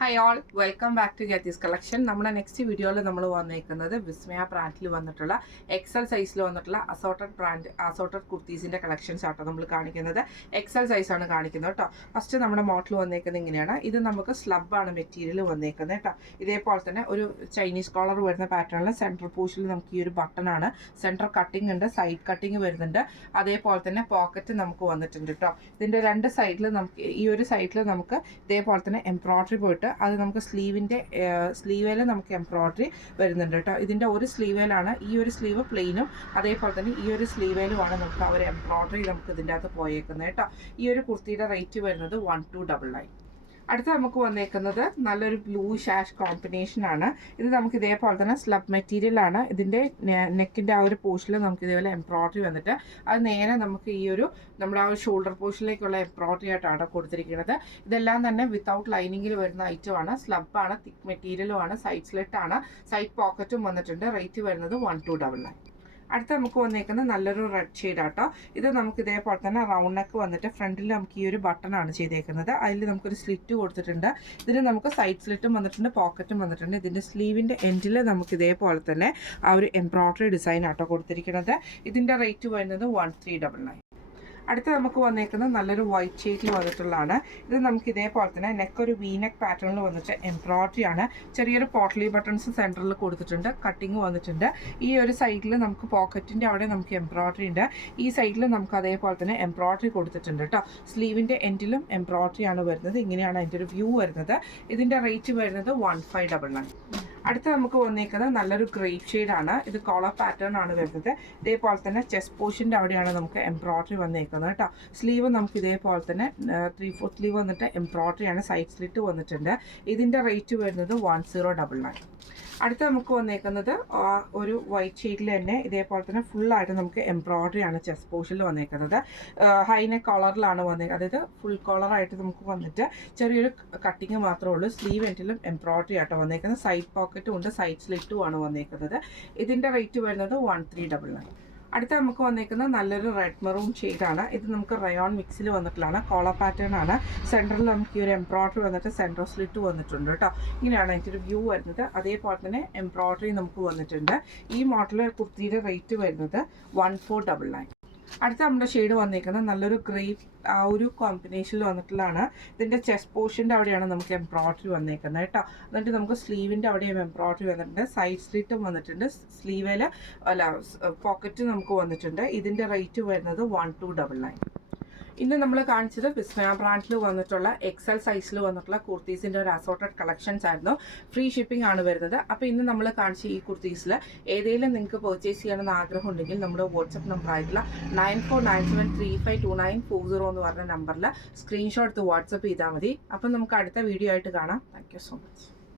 Hi all, welcome back to Getty's collection. നമ്മുടെ next വീഡിയോയിൽ നമ്മൾ വന്നിരിക്കുന്നത് വിസ്മയ ബ്രാൻഡിൽ വന്നിട്ടുള്ള എക്സൽ സൈസിൽ വന്നിട്ടുള്ള അസോർട്ടഡ് കുർത്തീസിൻ്റെ കളക്ഷൻസ് ആട്ടോ നമ്മൾ കാണിക്കുന്നത്. എക്സൽ സൈസാണ് കാണിക്കുന്നത് കേട്ടോ. ഫസ്റ്റ് നമ്മുടെ മോഡൽ വന്നേക്കുന്നത് ഇങ്ങനെയാണ്. ഇത് നമുക്ക് സ്ലബാണ് മെറ്റീരിയൽ വന്നേക്കുന്നത് കേട്ടോ. ഇതേപോലെ തന്നെ ഒരു ചൈനീസ് കോളർ വരുന്ന പാറ്റേണിൽ സെൻട്രൽ പോർഷനിൽ നമുക്ക് ഈ ഒരു ബട്ടണാണ്. സെൻട്രൽ കട്ടിങ് ഉണ്ട്, സൈഡ് കട്ടിങ് വരുന്നുണ്ട്. അതേപോലെ തന്നെ പോക്കറ്റ് നമുക്ക് വന്നിട്ടുണ്ട് കേട്ടോ. ഇതിൻ്റെ രണ്ട് സൈഡിൽ നമുക്ക് ഈ ഒരു സൈഡിൽ നമുക്ക് ഇതേപോലെ തന്നെ എംബ്രോയ്ഡറി പോയിട്ട് അത് നമുക്ക് സ്ലീവേൽ നമുക്ക് എംബ്രോയ്ഡറി വരുന്നുണ്ട് കേട്ടോ. ഇതിൻ്റെ ഒരു സ്ലീവേലാണ്, ഈ ഒരു സ്ലീവ് പ്ലെയിനും അതേപോലെ തന്നെ ഈ ഒരു സ്ലീവേലുമാണ് നമുക്ക് ആ ഒരു എംബ്രോയ്ഡറി നമുക്ക് ഇതിൻ്റെ അകത്ത് പോയേക്കുന്നത് കേട്ടോ. ഈ ഒരു കുർത്തിയുടെ റേറ്റ് വരുന്നത് 1299. അടുത്ത നമുക്ക് വന്നേക്കുന്നത് നല്ലൊരു ബ്ലൂ ഷാഷ് കോമ്പിനേഷനാണ്. ഇത് നമുക്ക് ഇതേപോലെ തന്നെ സ്ലബ് മെറ്റീരിയലാണ്. ഇതിൻ്റെ നെക്കിൻ്റെ ആ ഒരു പോർഷനിൽ നമുക്ക് ഇതേപോലെ എംബ്രോയ്ഡറി വന്നിട്ട് അത് നേരെ നമുക്ക് ഈ ഒരു നമ്മുടെ ആ ഒരു ഷോൾഡർ പോർഷനിലേക്കുള്ള എംബ്രോയ്ഡറി ആയിട്ടാണ് കൊടുത്തിരിക്കുന്നത്. ഇതെല്ലാം തന്നെ വിത്തൗട്ട് ലൈനിങ്ങിൽ വരുന്ന ഐറ്റമാണ്. സ്ലബാണ്, തിക്ക് മെറ്റീരിയലുമാണ്, സൈഡ് സ്ലിറ്റാണ്, സൈഡ് പോക്കറ്റും വന്നിട്ടുണ്ട്. റേറ്റ് വരുന്നത് 1299. അടുത്ത നമുക്ക് വന്നേക്കുന്നത് നല്ലൊരു റെഡ് ഷെയ്ഡാട്ടോ. ഇത് നമുക്ക് ഇതേപോലെ തന്നെ റൗണ്ട് നെക്ക് വന്നിട്ട് ഫ്രണ്ടിൽ നമുക്ക് ഈ ഒരു ബട്ടണാണ് ചെയ്തേക്കുന്നത്. അതിൽ നമുക്കൊരു സ്ലിറ്റ് കൊടുത്തിട്ടുണ്ട്. ഇതിന് നമുക്ക് സൈഡ് സ്ലിറ്റും വന്നിട്ടുണ്ട്, പോക്കറ്റും വന്നിട്ടുണ്ട്. ഇതിൻ്റെ സ്ലീവിൻ്റെ എൻഡിൽ നമുക്ക് ഇതേപോലെ തന്നെ ആ ഒരു എംബ്രോയ്ഡറി ഡിസൈൻ ആട്ടോ കൊടുത്തിരിക്കുന്നത്. ഇതിൻ്റെ റേറ്റ് വരുന്നത് 1399. അടുത്ത നമുക്ക് വന്നേക്കുന്നത് നല്ലൊരു വൈറ്റ് ഷെയ്ഡിൽ വന്നിട്ടുള്ളതാണ്. ഇത് നമുക്ക് ഇതേപോലെ തന്നെ നെക്ക് ഒരു വി നെക്ക് പാറ്റേണിൽ വന്നിട്ട് എംബ്രോയ്ഡറി ആണ്. ചെറിയൊരു പോട്ട്ലി ബട്ടൺസ് സെൻറ്ററിൽ കൊടുത്തിട്ടുണ്ട്, കട്ടിങ് വന്നിട്ടുണ്ട്. ഈ ഒരു സൈഡിൽ നമുക്ക് പോക്കറ്റിൻ്റെ അവിടെ നമുക്ക് എംബ്രോയ്ഡറി ഉണ്ട്. ഈ സൈഡിൽ നമുക്ക് അതേപോലെ തന്നെ എംബ്രോയ്ഡറി കൊടുത്തിട്ടുണ്ട് കേട്ടോ. സ്ലീവിൻ്റെ എൻഡിലും എംബ്രോയ്ഡറി ആണ് വരുന്നത്. ഇങ്ങനെയാണ് അതിൻ്റെ ഒരു വ്യൂ വരുന്നത്. ഇതിൻ്റെ റേറ്റ് വരുന്നത് 1599. അടുത്ത നമുക്ക് വന്നേക്കുന്നത് നല്ലൊരു ഗ്രേപ്പ് ഷെയ്ഡാണ്. ഇത് കോളർ പാറ്റേൺ ആണ് വരുന്നത്. ഇതേപോലെ തന്നെ ചെസ്റ്റ് പോർഷൻ്റെ അവിടെയാണ് നമുക്ക് എംബ്രോയ്ഡറി വന്നേക്കുന്നത് കേട്ടോ. സ്ലീവ് നമുക്ക് ഇതേപോലെ തന്നെ 3/4 സ്ലീവ് വന്നിട്ട് എംബ്രോയ്ഡറി ആണ്, സൈഡ് സ്ലിറ്റ് വന്നിട്ടുണ്ട്. ഇതിൻ്റെ റേറ്റ് വരുന്നത് 1099. അടുത്ത നമുക്ക് വന്നേക്കുന്നത് ഒരു വൈറ്റ് ഷെയ്ഡിൽ തന്നെ ഇതേപോലെ തന്നെ ഫുള്ളായിട്ട് നമുക്ക് എംബ്രോയ്ഡറി ആണ് ചെസ്റ്റ് പോർഷനിൽ വന്നേക്കുന്നത്. ഹൈനെക്ക് കോളറിലാണ് വന്നേക്കുന്നത്. അതായത് ഫുൾ കോളറായിട്ട് നമുക്ക് വന്നിട്ട് ചെറിയൊരു കട്ടിങ് മാത്രമേ ഉള്ളൂ. സ്ലീവ് എൻഡിലും എംബ്രോയ്ഡറി ആട്ടോ വന്നേക്കുന്നത്. സൈഡ് പോക്കറ്റും ഉണ്ട്, സൈഡ് സ്ലിറ്റും ആണ് വന്നേക്കുന്നത്. ഇതിൻ്റെ റേറ്റ് വരുന്നത് 1399. അടുത്ത നമുക്ക് വന്നേക്കുന്നത് നല്ലൊരു റെഡ് മെറൂൺ ഷെയ്ഡാണ്. ഇത് നമുക്ക് റയോൺ മിക്സിൽ വന്നിട്ടുള്ളതാണ്. കോളർ പാറ്റേൺ ആണ്. സെൻറ്ററിൽ നമുക്ക് ഈ ഒരു എംബ്രോയ്ഡറി വന്നിട്ട് സെൻട്രൽ സ്ലിറ്റ് വന്നിട്ടുണ്ട് കേട്ടോ. ഇങ്ങനെയാണ് അതിൻ്റെ ഒരു വ്യൂ വരുന്നത്. അതേപോലെ തന്നെ എംബ്രോയ്ഡറി നമുക്ക് വന്നിട്ടുണ്ട്. ഈ മോഡൽ കുർത്തിയുടെ റേറ്റ് വരുന്നത് 1499. അടുത്ത നമ്മുടെ ഷെയ്ഡ് വന്നിരിക്കുന്നത് നല്ലൊരു ഗ്രേപ്പ് ആ ഒരു കോമ്പിനേഷനിൽ വന്നിട്ടുള്ളതാണ്. ഇതിൻ്റെ ചെസ്റ്റ് പോർഷൻ്റെ അവിടെയാണ് നമുക്ക് എംബ്രോയ്ഡറി വന്നേക്കുന്നത് കേട്ടോ. എന്നിട്ട് നമുക്ക് സ്ലീവിൻ്റെ അവിടെയും എംബ്രോയ്ഡറി വന്നിട്ടുണ്ട്, സൈഡ് സ്ലിറ്റും വന്നിട്ടുണ്ട്, സ്ലീവിൽ പോക്കറ്റ് നമുക്ക് വന്നിട്ടുണ്ട്. ഇതിൻ്റെ റേറ്റ് വരുന്നത് 1299. ഇന്ന് നമ്മൾ കാണിച്ചത് വിസ്മയ ബ്രാൻഡിൽ വന്നിട്ടുള്ള എക്സൽ സൈസിൽ വന്നിട്ടുള്ള കുർത്തീസിൻ്റെ ഒരു അസോർട്ടഡ് കളക്ഷൻസ് ആയിരുന്നു. ഫ്രീ ഷിപ്പിംഗ് ആണ് വരുന്നത്. അപ്പോൾ ഇന്ന് നമ്മൾ കാണിച്ച ഈ കുർത്തീസിൽ ഏതെങ്കിലും നിങ്ങൾക്ക് പർച്ചേസ് ചെയ്യണമെന്ന് ആഗ്രഹം ഉണ്ടെങ്കിൽ നമ്മുടെ വാട്സപ്പ് നമ്പർ ആയിട്ടുള്ള 9497352940 എന്ന് പറഞ്ഞ നമ്പറിൽ സ്ക്രീൻഷോട്ട് എടുത്ത് വാട്സപ്പ് ചെയ്താൽ മതി. അപ്പം നമുക്ക് അടുത്ത വീഡിയോ ആയിട്ട് കാണാം. Thank you so much.